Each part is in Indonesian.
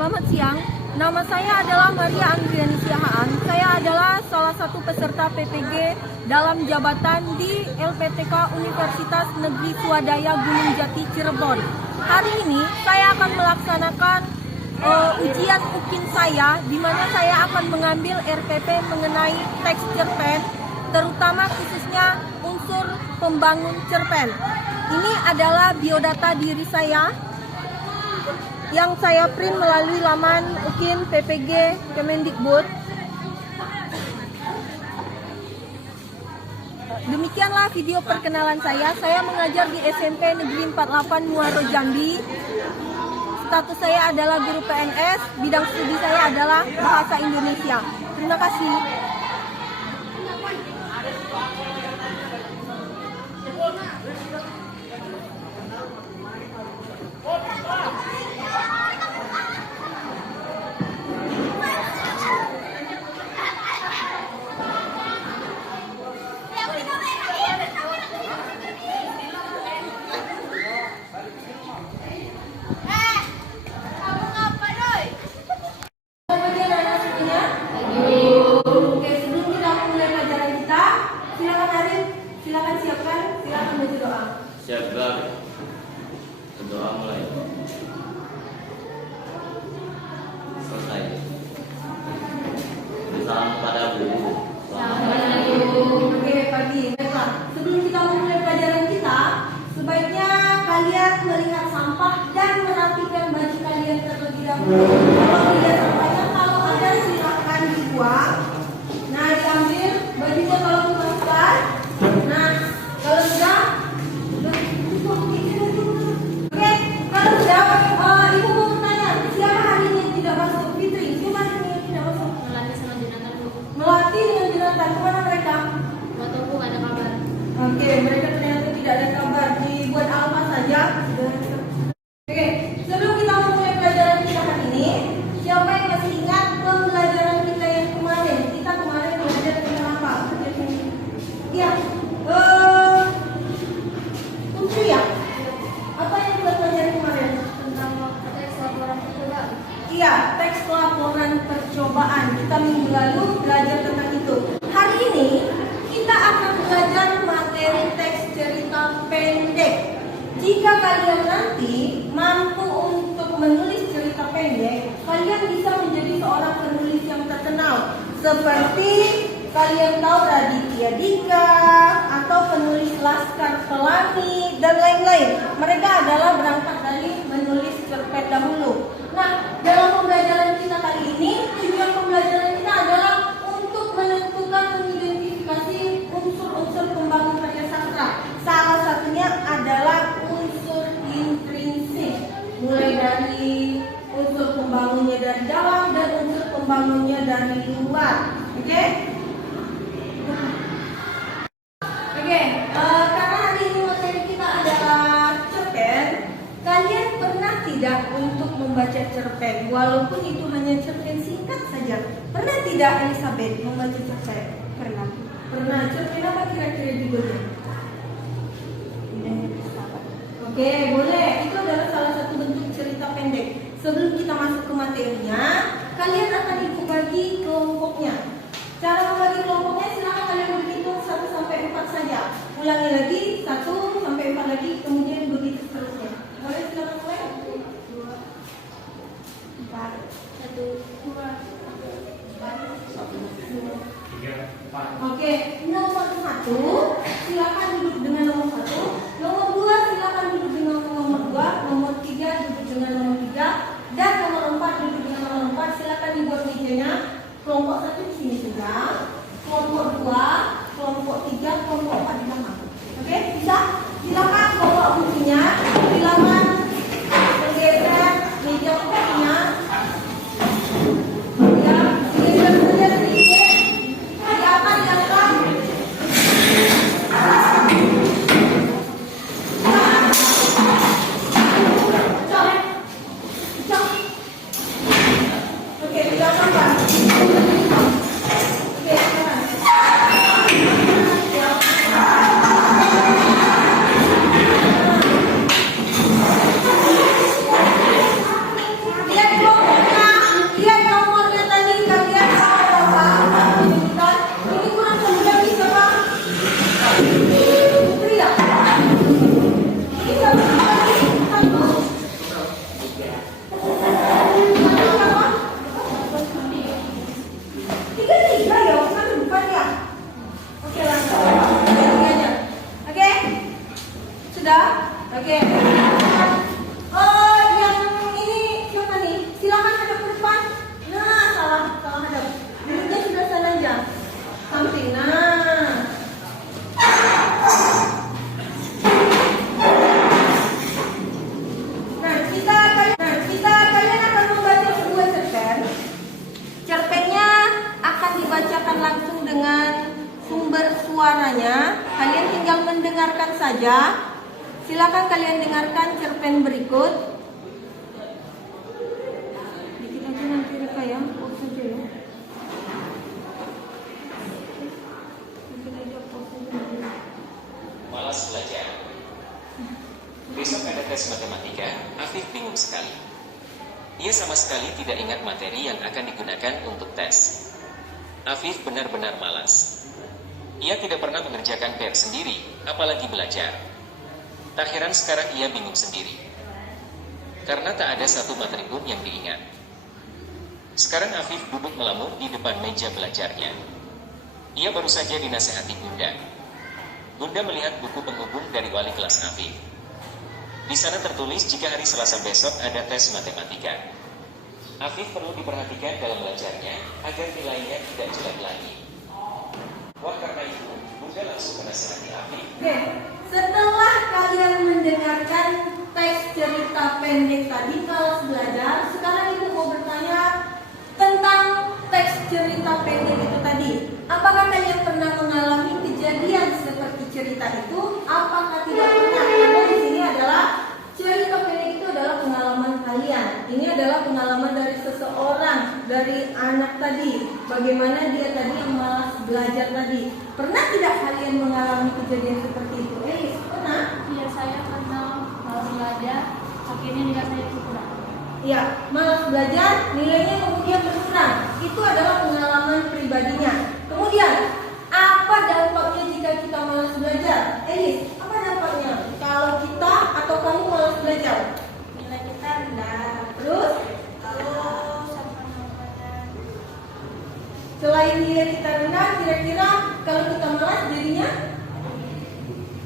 Selamat siang, nama saya adalah Maria Andriani Siahaan. Saya adalah salah satu peserta PPG dalam jabatan di LPTK Universitas Negeri Swadaya Gunung Jati Cirebon. Hari ini saya akan melaksanakan ujian UKIN saya, di mana saya akan mengambil RPP mengenai teks cerpen, terutama khususnya unsur pembangun cerpen. Ini adalah biodata diri saya yang saya print melalui laman UKIN PPG Kemendikbud. Demikianlah video perkenalan saya. Saya mengajar di SMP Negeri 48 Muaro Jambi. Status saya adalah guru PNS. Bidang studi saya adalah Bahasa Indonesia. Terima kasih. Silakan siapkan, silakan baca doa. Siapkan, berdoa mulai. Selesai. Salam kepada guru. Oke, pagi. Baiklah. Sebelum kita memulai pelajaran kita, sebaiknya kalian melihat sampah dan merapikan baju kalian terlebih dahulu. Kalau tidak sampahnya, kalau ada silakan dibuang. Nah, diambil bajunya kalau dimasukkan. Nah, kalau sudah, oke, kalau sudah, ibu mau bertanya, siapa hari ini yang tidak masuk? Fitri, siapa hari ini yang tidak masuk? Melatih sama Jonathan Bu. Melatih dengan Jonathan, kemana mereka? Gak tahu Bu, gak ada kabar. Oke, mereka ternyata tidak ada kabar. Dibuat alfa saja. Oke, sebelum kita memulai pelajaran kita hari ini, siapa yang masih ingat pembelajaran kita yang kemarin? Kita kemarin belajar tentang apa? Iya. Putri ya? Apa yang kita pelajari kemarin? Tentang teks laporan percobaan. Iya, teks laporan percobaan. Kita minggu lalu belajar tentang itu. Hari ini kita akan belajar materi teks cerita pendek. Jika kalian nanti mampu untuk menulis cerita pendek, kalian bisa menjadi seorang penulis yang terkenal. Seperti kalian tahu Raditya Dika atau penulis Laskar Pelangi dan lain-lain. Mereka adalah berangkat dari menulis cerpen dahulu. Nah, dalam pembelajaran kita kali ini, tujuan pembelajaran kita adalah untuk menentukan mengidentifikasi unsur-unsur pembangun karya sastra. Salah satunya adalah unsur intrinsik, mulai dari unsur pembangunnya dari dalam dan unsur pembangunnya dari luar. Oke? Karena hari ini materi kita adalah cerpen, kalian pernah tidak untuk membaca cerpen, walaupun itu hanya cerpen singkat saja? Pernah tidak Elizabeth membaca cerpen? Pernah. Pernah. Cerpen apa kira-kira judulnya? Oke, boleh. Itu adalah salah satu bentuk cerita pendek. Sebelum kita masuk ke materinya, kalian akan ibu bagi kelompoknya. Cara membagi kelompoknya silakan kalian berhitung 1 sampai 4 saja. Ulangi lagi 1 sampai 4 lagi, kemudian begitu seterusnya. Boleh silakan mulai? 2, 4, 1, 2, 3, 4. Oke, nomor 1 silakan duduk dengan nomor 1. Nomor 2 silakan duduk dengan nomor 2. Nomor 3 duduk dengan nomor 3. Dan nomor 4 duduk dengan nomor 4. Silakan dibuat mejanya. Kelompok 1 di sini sudah, kelompok 2, kelompok 3, kelompok 4 di belakang. Oke, bisa? Silakan bawa bukunya. Silakan kalian dengarkan cerpen berikut. Dikit aja nanti Rika ya, pause aja ya. Dikit aja pause aja. Malas belajar. Besok ada tes matematika, Afif bingung sekali. Ia sama sekali tidak ingat materi yang akan digunakan untuk tes. Afif benar-benar malas. Ia tidak pernah mengerjakan PR sendiri, apalagi belajar. Tak heran sekarang ia bingung sendiri. Karena tak ada satu materi pun yang diingat. Sekarang Afif duduk melamun di depan meja belajarnya. Ia baru saja dinasehati Bunda. Bunda melihat buku penghubung dari wali kelas Afif. Di sana tertulis jika hari Selasa besok ada tes matematika. Afif perlu diperhatikan dalam belajarnya agar nilainya tidak jelek lagi. Wah, karena itu, Bunda langsung menasihati Afif. Oke, setelah kalian mendengarkan teks cerita pendek tadi malas belajar, sekarang ibu mau bertanya tentang teks cerita pendek itu tadi. Apakah kalian pernah mengalami kejadian seperti cerita itu? Apakah tidak pernah? Karena di sini adalah cerita pendek itu adalah pengalaman kalian. Ini adalah pengalaman dari seseorang, dari anak tadi. Bagaimana dia tadi yang malas belajar tadi. Pernah tidak kalian mengalami kejadian seperti itu? Pernah? Iya, saya pernah malas belajar, akhirnya nilai saya kurang. Ya, malas belajar, nilainya kemudian berkurang. Itu adalah pengalaman pribadinya. Kemudian, apa dampaknya jika kita malas belajar? Apa dampaknya? Kalau kita atau kamu malas belajar? Nilai kita rendah. Terus, Sampai selain nilai kita rendah, kira-kira kalau kita malas jadinya?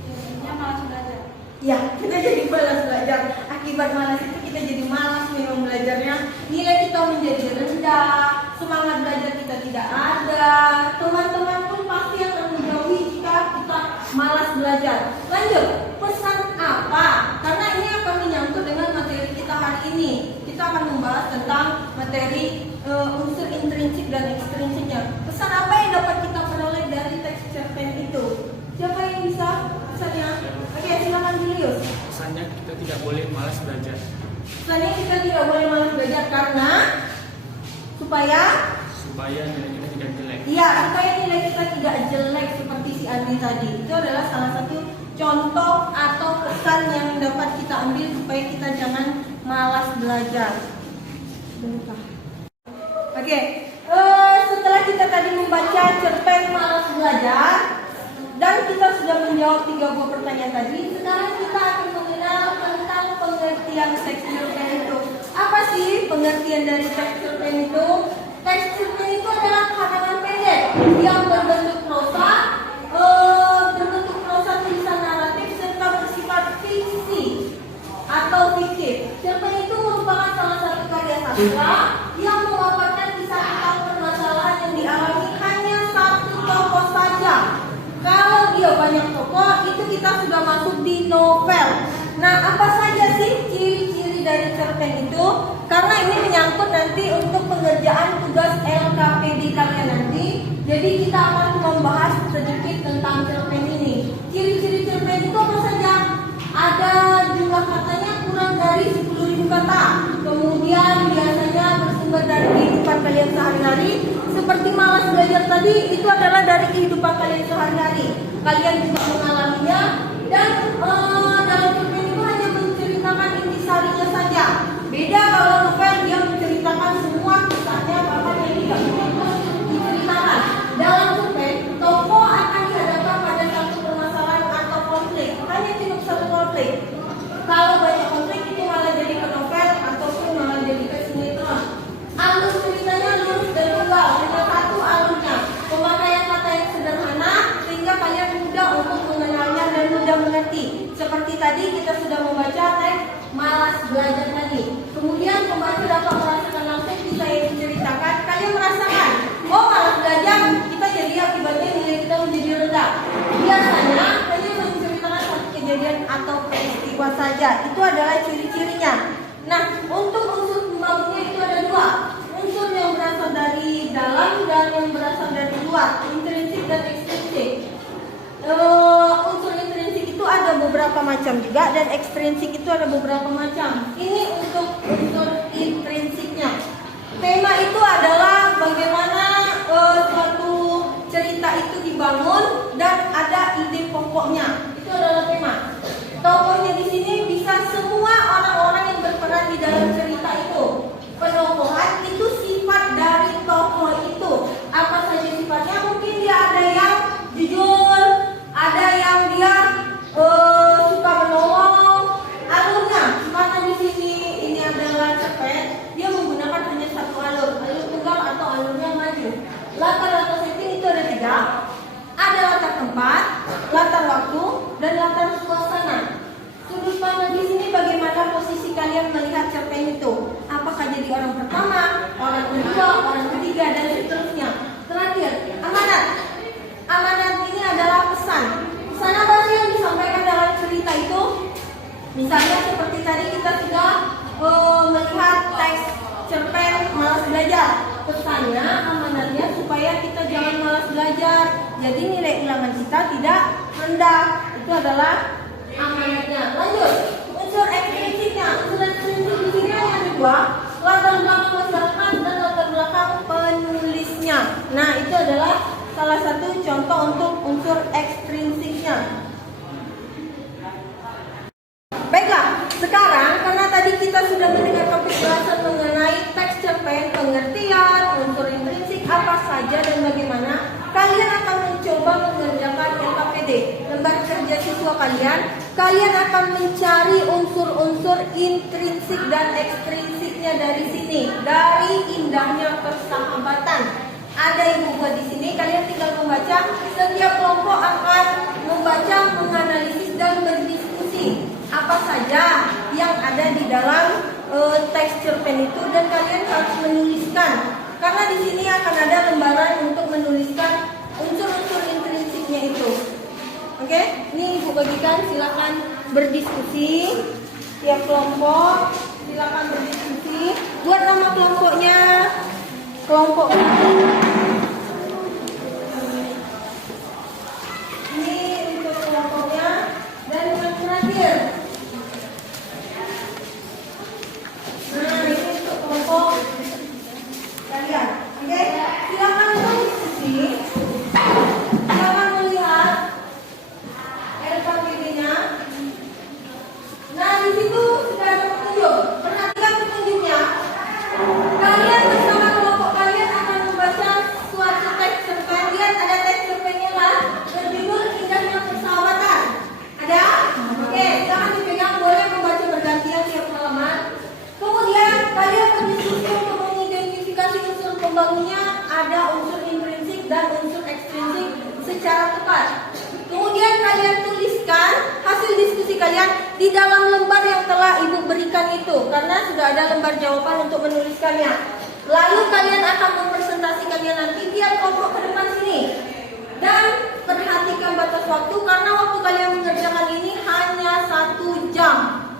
jadinya malas belajar. Ya, kita jadi malas belajar. Akibat malas itu kita jadi malas memang belajarnya. Nilai kita menjadi rendah, semangat belajar kita tidak ada. Teman-teman pun pasti akan menjauhi jika kita malas belajar. Lanjut, pesan apa? Karena ini akan menyangkut dengan materi kita hari ini. Kita akan membahas tentang materi unsur intrinsik dan ekstrinsiknya. Pesan apa yang dapat kita peroleh dari teks cerpen itu? Siapa yang bisa pesannya? Oke, silakan Julius. Pesannya kita tidak boleh malas belajar. Pesannya kita tidak boleh malas belajar karena supaya Nilai kita tidak jelek. iya, supaya nilai kita tidak jelek seperti si Andi tadi. Itu adalah salah satu contoh atau pesan yang dapat kita ambil supaya kita jangan malas belajar. Oke, setelah kita tadi membaca cerpen malas belajar dan kita sudah menjawab 3 buah pertanyaan tadi, sekarang kita akan mengenal tentang pengertian teks cerpen itu. Apa sih pengertian dari teks cerpen itu? Teks cerpen itu adalah karangan pendek yang berbentuk prosa tulisan naratif serta bersifat fiksi atau fiktif. Cerpen itu merupakan salah satu karya sastra yang memaparkan kisah tentang permasalahan yang dialami hanya satu tokoh saja. Kalau dia banyak tokoh, itu kita sudah masuk di novel. Nah, apa saja sih ciri-ciri dari cerpen itu? Karena ini menyangkut nanti untuk pengerjaan tugas LKPD kalian nanti. Jadi kita akan membahas sedikit tentang cerpen ini. Ciri-ciri cerpen itu apa saja? Ada jumlah katanya kurang dari 10.000 kata. Kemudian biasanya bersumber dari kehidupan kalian sehari-hari. Seperti malas belajar tadi, itu adalah dari kehidupan kalian sehari-hari. Kalian juga mengalaminya. Dan dalam cerpen itu hanya menceritakan intisarinya saja. Beda kalau novel, dia menceritakan semua kisahnya, bahkan yang tidak mungkin diceritakan. Dalam cerpen, tokoh akan dihadapkan pada satu permasalahan atau konflik. Hanya cukup satu konflik. Kalau banyak konflik itu malah jadi ke novel ataupun malah jadi ke sinetron. Alur ceritanya lurus dan tunggal, hanya satu alurnya. Pemakaian kata yang sederhana sehingga kalian mudah untuk mengenalnya dan mudah mengerti. Seperti tadi kita sudah membaca teks malas belajar tadi. Kemudian pembaca dapat merasakan langsung kisah yang diceritakan. Kalian merasakan, oh malas belajar, kita jadi akibatnya nilai kita menjadi rendah. Biasanya hanya menceritakan satu kejadian atau peristiwa saja. Itu adalah ciri-cirinya. Nah, untuk unsur pembangunnya itu ada 2. Unsur yang berasal dari dalam dan yang berasal dari luar, intrinsik dan ekstrinsik. Unsur intrinsik itu itu ada beberapa macam juga dan ekstrinsik itu ada beberapa macam. Ini untuk unsur intrinsiknya. Tema itu adalah bagaimana suatu cerita itu dibangun dan ada ide pokoknya. Itu adalah tema. Tokohnya di sini bisa semua orang-orang yang berperan di dalam cerita itu. Penokohan itu sifat dari tokoh itu. Apa saja sifatnya? Mungkin dia ada yang jujur, ada yang dia suka menolong. Alurnya, karena di sini ini adalah cerpen, dia menggunakan hanya satu alur tunggal atau alurnya maju. Latar setting itu ada 3. Ada latar tempat, latar waktu, dan latar suasana. Sudut pandang di sini bagaimana posisi kalian melihat cerpen itu? Apakah jadi orang pertama, orang kedua, orang ketiga, dan seterusnya. Terakhir, amanat. Amanat ini adalah pesan. Pesan apa sih yang disampaikan dalam cerita itu? Misalnya seperti tadi kita sudah melihat teks cerpen Malas Belajar. Pesannya, amanatnya supaya kita jangan malas belajar. Jadi nilai ulangan kita tidak rendah. Itu adalah amanatnya. Lanjut, unsur ekstrinsiknya. Unsur ekstrinsik di sini ada 2, latar belakang masyarakat dan latar belakang penulisnya. Nah, itu adalah salah satu contoh untuk unsur ekstrinsiknya. Baiklah, sekarang karena tadi kita sudah mendengar topik bahasan mengenai teks cerpen, pengertian, unsur intrinsik apa saja dan bagaimana, kalian akan mencoba mengerjakan LKPD, lembar kerja siswa kalian. Kalian akan mencari unsur-unsur intrinsik dan ekstrinsiknya dari sini, dari indahnya persahabatan. Ada ibu buat di sini, kalian tinggal membaca. Setiap kelompok akan membaca, menganalisis dan berdiskusi apa saja yang ada di dalam teks cerpen itu dan kalian harus menuliskan. Karena di sini akan ada lembaran untuk menuliskan unsur-unsur intrinsiknya itu. Oke, ini ibu bagikan, silakan berdiskusi. Tiap kelompok silakan berdiskusi. Buat nama kelompoknya. Kelompok ini untuk kelompoknya dan yang terakhir. Nah, ini untuk kelompok kalian. Oke, silakan berdiskusi. Silakan melihat LKPD-nya. Nah, di situ sudah ada petunjuk. Perhatikan petunjuknya. Kalian bersama kelompok kalian akan membaca suatu teks cerpen. Lihat ada teks cerpennya lah, berjudul Indahnya Persahabatan. Ada? Oke, jangan dipegang, boleh membaca bergantian tiap halaman. Kemudian kalian berdiskusi untuk mengidentifikasi unsur pembangunnya. Ada unsur intrinsik dan unsur ekstrinsik secara tepat. Kemudian kalian tuliskan hasil diskusi kalian di dalam lembar yang telah ibu berikan itu, karena sudah ada lembar jawaban untuk menuliskannya. Lalu kalian akan mempresentasikannya nanti tiap kelompok ke depan sini. Dan perhatikan batas waktu, karena waktu kalian mengerjakan ini hanya 1 jam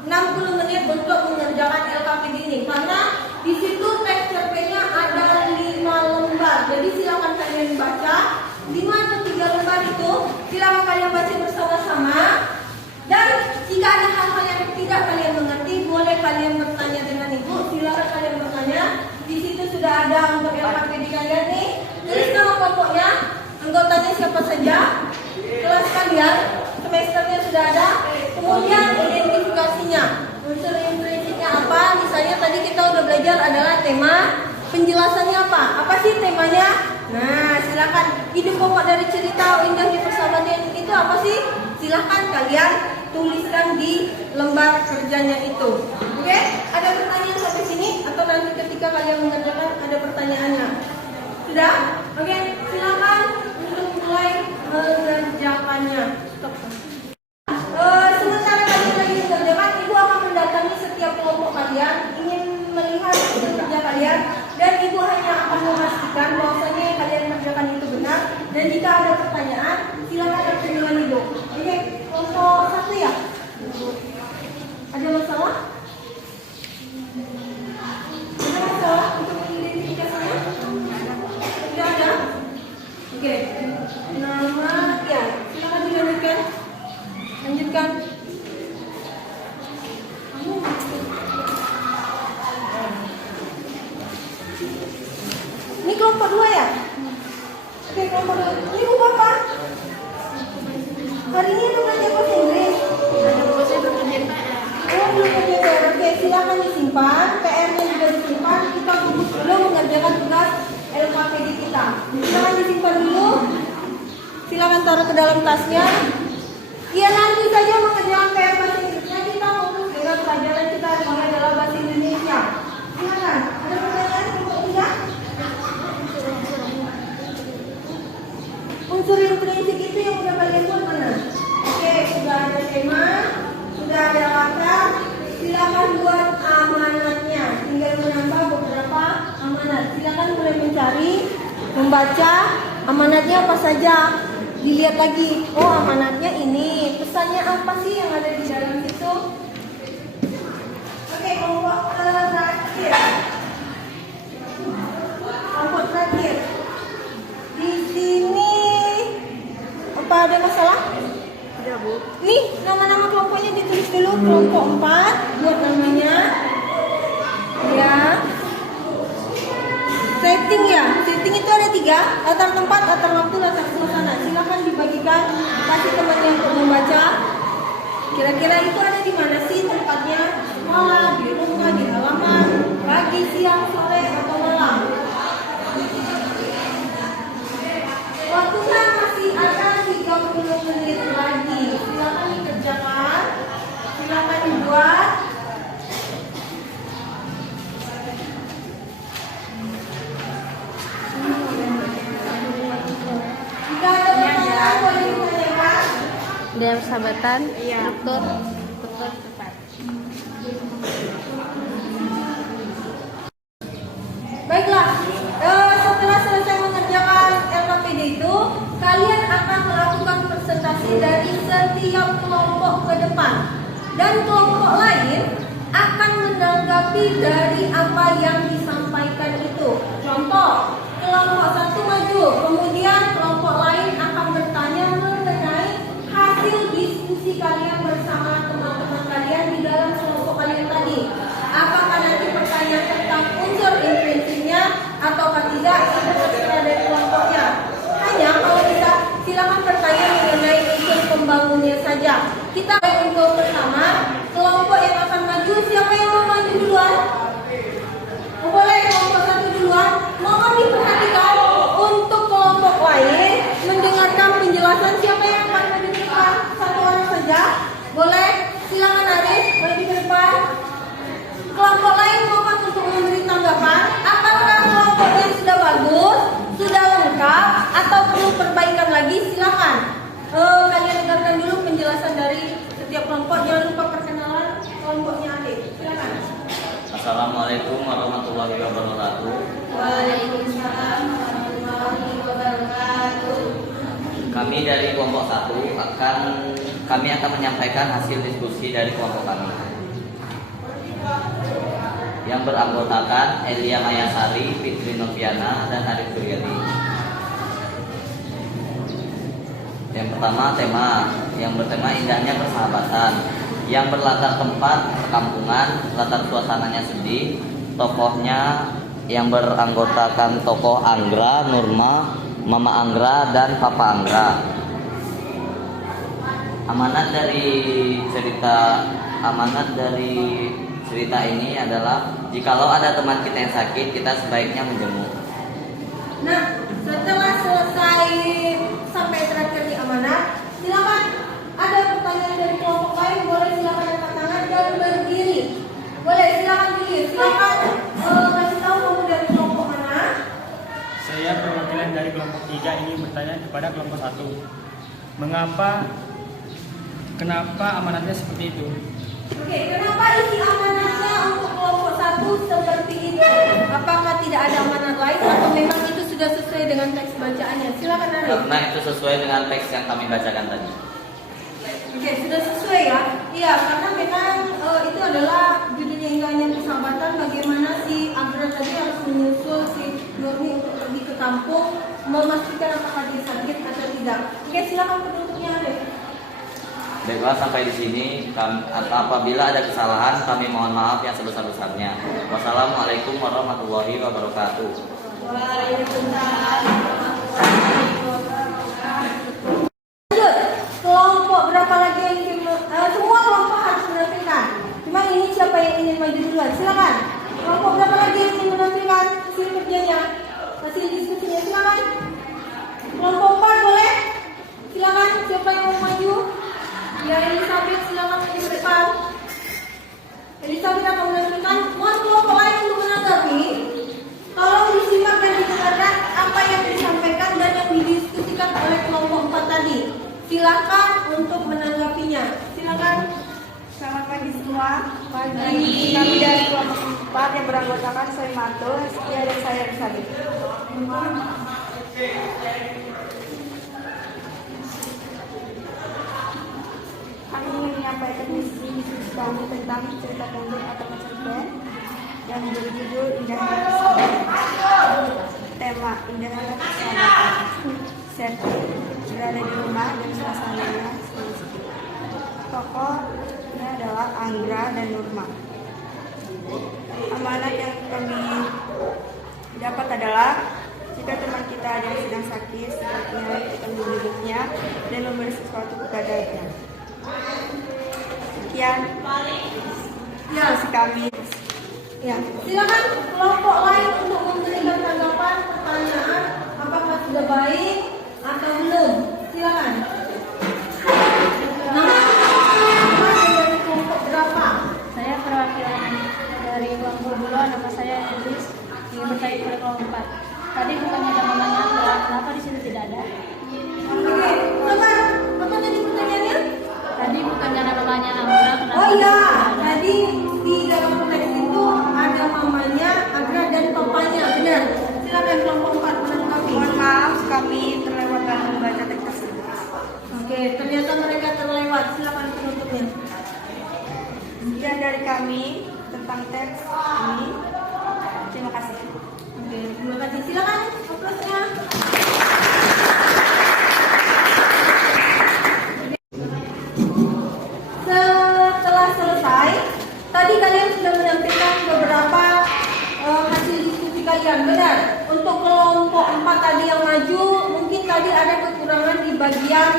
60 menit untuk mengerjakan LKPD ini. Karena di situ teks cerpennya ada 5 lembar. Jadi silakan kalian baca 5 atau 3 lembar itu, silakan kalian baca bersama-sama. Dan jika ada hal-hal yang tidak kalian mengerti, boleh kalian bertanya dengan ibu. Silakan kalian bertanya. Di situ sudah ada untuk LKPD kalian nih. Tulis nama kelompoknya, anggotanya siapa saja, kelas kalian, semesternya sudah ada. Kemudian identifikasinya, unsur intrinsiknya apa. Misalnya tadi kita udah belajar adalah tema. Penjelasannya apa? Apa sih temanya? Nah, silakan. Ide pokok dari cerita Indahnya Persahabatan itu apa sih? Silakan kalian tuliskan di lembar kerjanya itu. Oke? Ada pertanyaan sampai sini atau nanti ketika kalian mengerjakan ada pertanyaannya? Sudah? Oke, silakan untuk mulai mengerjakannya. Stop. Sementara kalian lagi mengerjakan, ibu akan mendatangi setiap kelompok kalian, ingin melihat kerja kalian, dan ibu hanya akan memastikan bahwasanya yang kalian kerjakan itu benar. Dan jika ada pertanyaan, silakan bertanya dengan ibu. Oke, kelompok 1 ya? Ada masalah? Ada masalah untuk mengidentifikasinya? Sudah kelompok 2 ya? Oke, kelompok 2. Ini buku apa? Hari ini lu belajar bahasa Inggris. Oh, belum kerja PR. Oke, silakan disimpan. PR-nya juga disimpan. Kita fokus dulu mengerjakan tugas LKPD kita. Silakan disimpan dulu. Silakan taruh ke dalam tasnya. Ya, nanti saja mengerjakan PR bahasa Inggrisnya. Kita fokus dengan pelajaran kita hari ini adalah bahasa Indonesia. Silakan. Ada pertanyaan kelompok 3? Unsur intrinsik itu yang udah kalian buat mana? Oke, sudah ada tema, sudah ada latar. Silakan buat amanatnya. Tinggal menambah beberapa amanat. Silakan mulai mencari, membaca amanatnya apa saja. Dilihat lagi. Oh, amanatnya ini. Pesannya apa sih yang ada di dalam situ? Oke, kelompok terakhir. Kelompok terakhir. Di sini apa ada masalah? Ada, Bu. Nih, nama-nama kelompoknya ditulis dulu. Kelompok 4, buat namanya. Ya. Setting ya. Setting itu ada 3. Latar tempat, latar waktu, latar suasana. Silakan dibagikan, kasih temannya untuk membaca. Kira-kira itu ada di mana sih tempatnya? Sekolah, di rumah, di halaman, pagi, siang, sore, atau malam. Waktunya masih ada 30 menit lagi. Silakan dikerjakan. Silakan dibuat. Jika ada pertanyaan boleh ditanyakan. Dia persahabatan, struktur, betul tepat. Baiklah, setelah selesai mengerjakan LKPD itu, kalian akan melakukan presentasi dari setiap kelompok ke depan. Dan kelompok lain akan menanggapi dari apa yang disampaikan itu. Contoh, kelompok 1 maju, kemudian kelompok lain akan bertanya mengenai hasil diskusi kalian bersama teman-teman kalian di dalam kelompok kalian tadi. Apakah nanti pertanyaan tentang unsur intrinsiknya ataukah tidak, itu terserah dari kelompoknya. Hanya kalau bisa silakan bertanya mengenai unsur pembangunnya saja. Kita untuk pertama, kelompok yang akan maju, siapa yang mau maju duluan? Boleh kelompok 1 duluan. Mohon diperhatikan untuk kelompok lain mendengarkan penjelasan. Siapa yang akan maju ke depan? 1 orang saja. Boleh? Silakan Arif, maju ke depan. Kelompok lain mohon untuk memberi tanggapan. Apakah kelompoknya sudah bagus, sudah lengkap, atau perlu perbaikan lagi? Silakan. Kalian dengarkan dulu penjelasan dari setiap kelompok. Jangan lupa perkenalan kelompoknya Arif. Silakan. Assalamualaikum warahmatullahi wabarakatuh. Waalaikumsalam warahmatullahi wabarakatuh. Kami dari kelompok 1 kami akan menyampaikan hasil diskusi dari kelompok kami. Yang beranggotakan Elia Mayasari, Fitri Noviana, dan Arif Suryadi. Yang pertama yang bertema indahnya persahabatan, yang berlatar tempat perkampungan, latar suasananya sedih, tokohnya yang beranggotakan tokoh Anggra, Nurma, Mama Anggra, dan Papa Anggra. Amanat dari cerita ini adalah jikalau ada teman kita yang sakit, kita sebaiknya menjenguk. Nah, setelah selesai sampai terakhir di amanat, silakan ada pertanyaan dari kelompok lain, boleh silakan angkat tangan dan berdiri. Boleh silakan diri. Silakan kasih tahu kamu dari kelompok mana. Saya perwakilan dari kelompok 3 ingin bertanya kepada kelompok 1. Kenapa amanatnya seperti itu? Oke, kenapa isi amanatnya untuk kelompok 1 seperti itu? Apakah tidak ada amanat lain atau memang itu sudah sesuai dengan teks bacaannya? Silakan Arif. Karena itu sesuai dengan teks yang kami bacakan tadi. Oke, sudah sesuai ya? Iya, karena memang itu adalah judulnya indahnya persahabatan. Bagaimana si Agra tadi harus menyusul si Nurmi untuk pergi ke kampung, memastikan apakah dia sakit atau tidak. Oke, silakan penutupnya Arif. Baiklah, sampai di sini. Apabila ada kesalahan, kami mohon maaf yang sebesar-besarnya. Wassalamualaikum warahmatullahi wabarakatuh. Waalaikumsalam. Lanjut, kelompok berapa lagi yang ingin semua kelompok harus menampilkan. Cuma ini siapa yang ingin maju duluan? Silakan. Kelompok berapa lagi yang ingin menampilkan hasil kerjanya, hasil diskusinya? Silakan. Kelompok 4 boleh? Silakan. Siapa yang mau maju? Ya, Elizabeth silakan maju ke depan. Elizabeth akan menampilkan. Mohon kelompok lain untuk menanggapi. Tolong disimak dan didengarkan apa yang disampaikan dan yang didiskusikan oleh kelompok 4 tadi. Silakan untuk menanggapinya. Silakan. Selamat pagi semua. Pagi. Kami dari kelompok 4 yang beranggotakan saya Matul, Setia dan saya Elizabeth. Kami ingin menyampaikan misi kami tentang cerita pendek atau cerpen yang berjudul Indahnya Persahabatan. Tema Indahnya Persahabatan. Setting berada di rumah dan suasananya seperti tokohnya adalah Anggra dan Nurma. Amanat yang kami dapat adalah jika teman kita ada yang sedang sakit, sepertinya kita menjemputnya dan memberi sesuatu kepadanya. Sekian diskusi kami. Ya, silakan kelompok lain untuk memberikan tanggapan, pertanyaan, apakah sudah baik atau belum. Silakan. Nama dari kelompok berapa? Saya perwakilan dari kelompok dulu, nama saya Idris, ingin bertanya kepada kelompok 4. Tadi bukannya ada namanya, kenapa di sini tidak ada? Oke, sabar. Apa tadi pertanyaannya? Tadi bukannya ada namanya Anggra, kenapa Oh di sini iya, tidak ada? tadi di dalam teks itu ada mamanya, Agra dan papanya. Benar. Silakan kelompok 4 menanggapi. Mohon maaf kami terlewat dalam membaca teks tersebut. Oke, ternyata mereka terlewat. Silakan penutupnya. Sekian dari kami tentang teks ini. Terima kasih. Oke, terima kasih. Silakan aplausnya. Setelah selesai, tadi kalian sudah menampilkan beberapa hasil diskusi kalian. Benar. Untuk kelompok 4 tadi yang maju, mungkin tadi ada kekurangan di bagian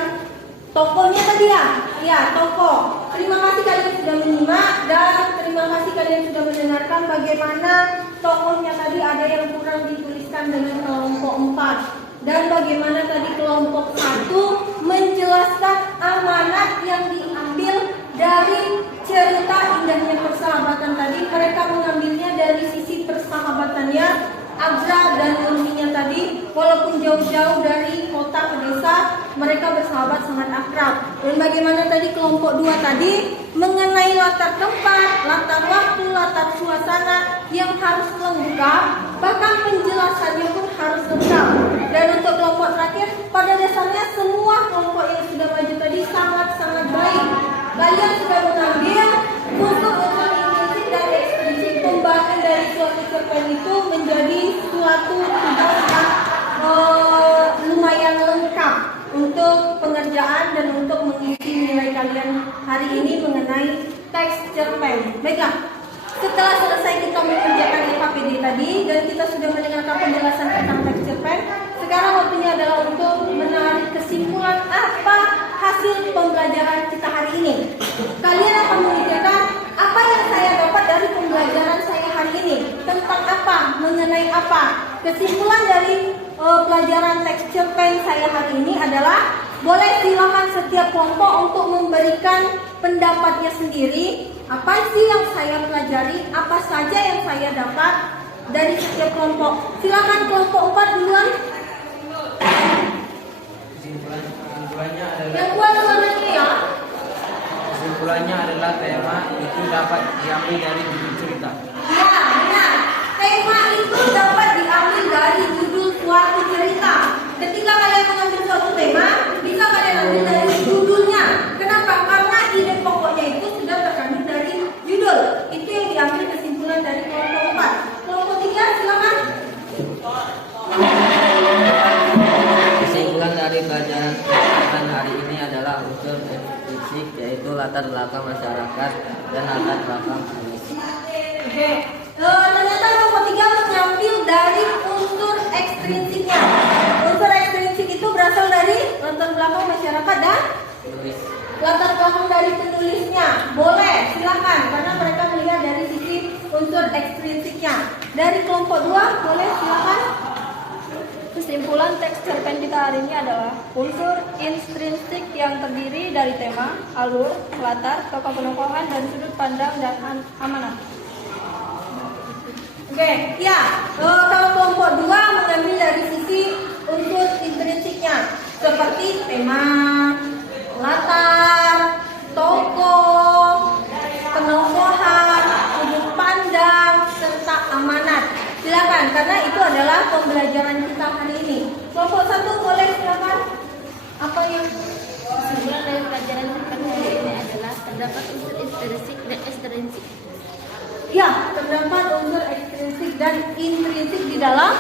tokonya tadi ya. Ya, toko. Terima kasih kalian sudah menyimak dan terima kasih kalian sudah mendengarkan bagaimana tokohnya tadi ada yang kurang dituliskan dengan kelompok 4. Dan bagaimana tadi kelompok 1 menjelaskan amanat yang diambil dari cerita Indahnya Persahabatan tadi. Mereka mengambilnya dari sisi persahabatannya Agra dan Nurminya tadi. Walaupun jauh-jauh dari kota ke desa, mereka bersahabat sangat akrab. Dan bagaimana tadi kelompok 2 tadi mengenai latar tempat, latar waktu, latar suasana yang harus lengkap, bahkan penjelasannya pun harus lengkap. Dan untuk kelompok terakhir, pada dasarnya semua kelompok yang sudah maju tadi sangat-sangat baik. Kalian sudah mengambil unsur-unsur implisit dan eksplisit pembahasan dari suatu cerpen itu menjadi suatu tugas yang lumayan lengkap untuk pengerjaan dan untuk mengisi nilai kalian hari ini mengenai teks cerpen. Baiklah, setelah selesai kita mengerjakan IKPD tadi dan kita sudah mendengarkan penjelasan tentang teks cerpen, sekarang waktunya adalah untuk menarik kesimpulan apa hasil pembelajaran kita hari ini. Kalian akan memikirkan apa yang saya dapat dari pembelajaran saya hari ini, tentang apa, mengenai apa. Kesimpulan dari pelajaran teks cerpen saya hari ini adalah boleh silakan setiap kelompok untuk memberikan pendapatnya sendiri. Apa sih yang saya pelajari, apa saja yang saya dapat dari setiap kelompok. Silakan kelompok 4 duluan. Kesimpulannya adalah Yang kuat suaranya ya. kesimpulannya adalah tema itu dapat diambil dari judul cerita. Ya, benar. Tema itu dapat diambil dari judul suatu cerita. Ketika kalian mengambil suatu tema, bisa kalian ambil dari judulnya. Kenapa? Karena ide pokoknya itu sudah terkandung dari judul. Itu yang diambil kesimpulan dari kelompok 4. Kelompok 3, silakan. Kesimpulan dari pelajaran kesehatan hari ini adalah unsur fisik, yaitu latar belakang masyarakat dan latar belakang politik. Oke. Ternyata kelompok 3 mengambil dari unsur belakang masyarakat dan Tulis. latar belakang dari penulisnya. Boleh, silakan, karena mereka melihat dari sisi unsur ekstrinsiknya. Dari kelompok 2, boleh silakan. Kesimpulan teks cerpen kita hari ini adalah unsur intrinsik yang terdiri dari tema, alur, latar, tokoh penokohan, dan sudut pandang dan amanat. Oke, ya. Kalau kelompok 2 mengambil dari sisi unsur intrinsiknya, seperti tema, latar, tokoh, penokohan, sudut pandang, serta amanat. Silakan, karena itu adalah pembelajaran kita hari ini. Kelompok 1 boleh silakan. Apa yang Kesimpulan dari pelajaran cerpen hari ini adalah terdapat unsur intrinsik dan ekstrinsik. ya terdapat unsur ekstrinsik dan intrinsik di dalam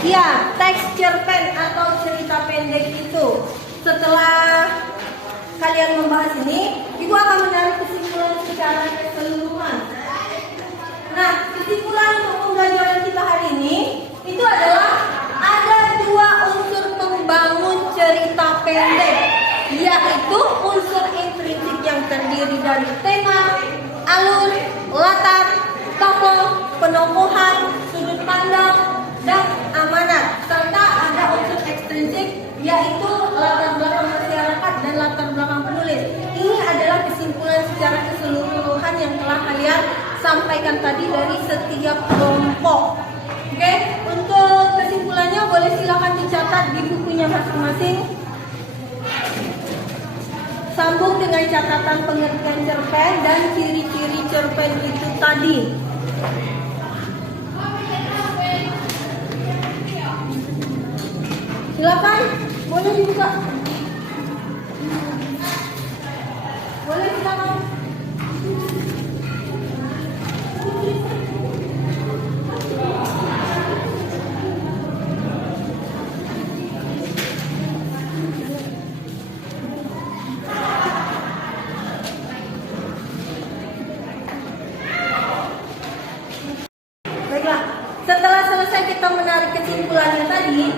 ya teks cerpen atau cerita pendek itu. Setelah kalian membahas ini, ibu akan menarik kesimpulan secara keseluruhan. Nah, kesimpulan untuk pembelajaran kita hari ini itu adalah ada 2 unsur pembangun cerita pendek, yaitu unsur intrinsik yang terdiri dari tema, alur, latar, tokoh, penokohan, sudut pandang, dan amanat, serta ada unsur ekstrinsik yaitu latar belakang masyarakat dan latar belakang penulis. Ini adalah kesimpulan secara keseluruhan yang telah kalian sampaikan tadi dari setiap kelompok. Oke, untuk kesimpulannya boleh silakan dicatat di bukunya masing-masing. Sambung dengan catatan pengertian cerpen dan ciri-ciri cerpen itu tadi. Silakan, boleh dibuka. Boleh silakan. Baiklah, setelah selesai kita menarik kesimpulannya tadi,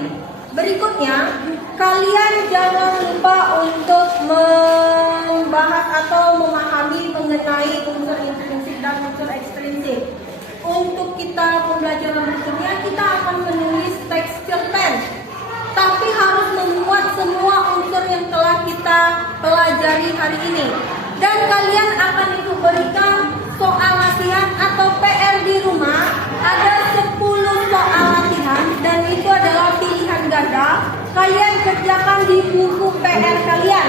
berikutnya kalian jangan lupa untuk membahas atau memahami mengenai unsur intrinsik dan unsur ekstrinsik. Untuk kita pembelajaran berikutnya kita akan menulis teks cerpen, tapi harus memuat semua unsur yang telah kita pelajari hari ini. Dan kalian akan diberikan soal latihan atau PR di rumah. Ada 10 soal latihan dan itu adalah pilihan ganda. Kalian kerjakan di buku PR kalian.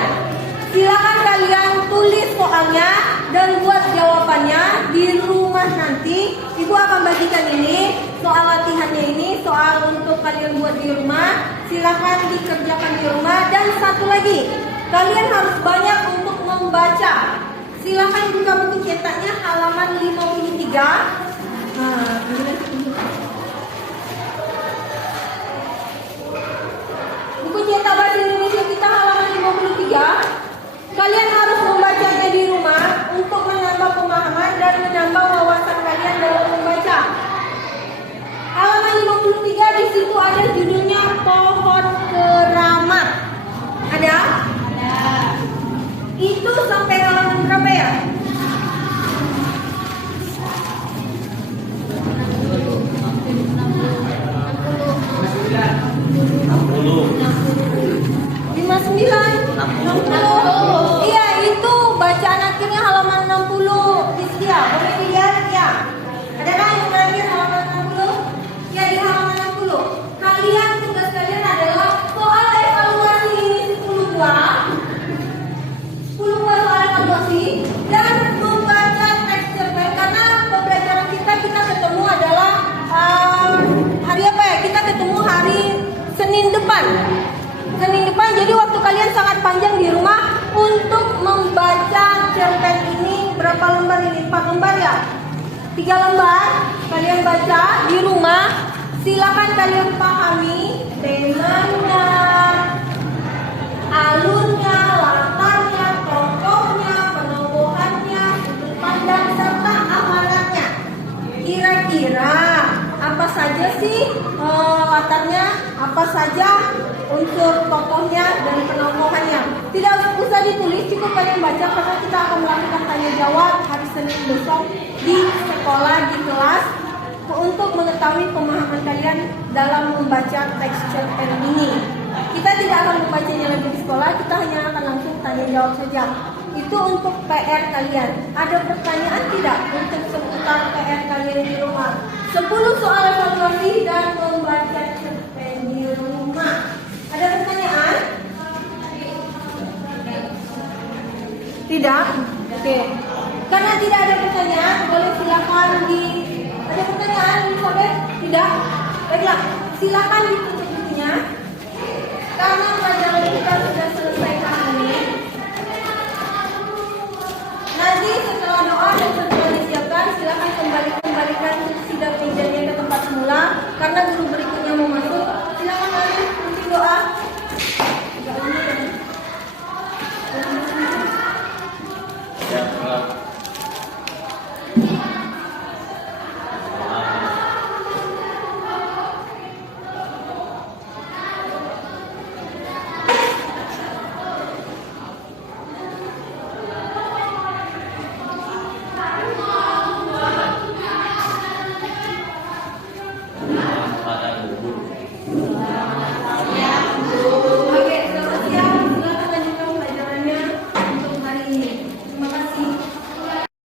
Silakan kalian tulis soalnya dan buat jawabannya di rumah nanti. Ibu akan bagikan ini soal latihannya, ini soal untuk kalian buat di rumah. Silakan dikerjakan di rumah. Dan satu lagi, kalian harus banyak untuk membaca. Silakan buka buku cetaknya halaman 53. Buku cetak bahasa Indonesia kita halaman 53. Kalian harus membacanya di rumah untuk menambah pemahaman dan menambah wawasan kalian dalam membaca. Halaman 53 di situ ada judulnya Pohon Keramat. Ada? Ada. Itu sampai halaman berapa ya? Iya, itu bacaan akhirnya halaman 60 di sini ya. Boleh dilihat ya. Ada kan yang terakhir halaman 60? Ya, di halaman 60. Kalian tugas kalian adalah soal evaluasi ini 10 buah soal evaluasi dan membaca teks cerpen, karena pembelajaran kita ketemu adalah hari apa ya? Kita ketemu hari Senin depan. Jadi waktu kalian sangat panjang di rumah untuk membaca cerpen ini. Berapa lembar ini? 4 lembar ya? 3 lembar kalian baca di rumah. Silakan kalian pahami temanya, alurnya, latarnya, tokohnya, penokohannya, sudut pandang, serta amanatnya. Kira-kira apa saja sih latarnya, apa saja unsur tokohnya dan penokohannya. Tidak usah ditulis, cukup kalian baca karena kita akan melakukan tanya jawab hari Senin besok di sekolah, di kelas, untuk mengetahui pemahaman kalian dalam membaca teks cerpen ini. Kita tidak akan membacanya lagi di sekolah, kita hanya akan langsung tanya jawab saja. Itu untuk PR kalian. Ada pertanyaan tidak untuk seputar PR kalian di rumah? 10 soal evaluasi dan membaca cerpen di rumah. Ada pertanyaan? Tidak? Oke. Karena tidak ada pertanyaan, boleh silakan di... Ada pertanyaan, Elizabeth? Tidak? Baiklah, silakan ditutup bukunya. Karena pelajaran kita sudah selesai hari ini. Nanti setelah doa dan setelah disiapkan, silakan kembalikan kursi dan mejanya ke tempat semula. Karena guru berikutnya mau masuk. Silakan kalian kunci doa. Ya,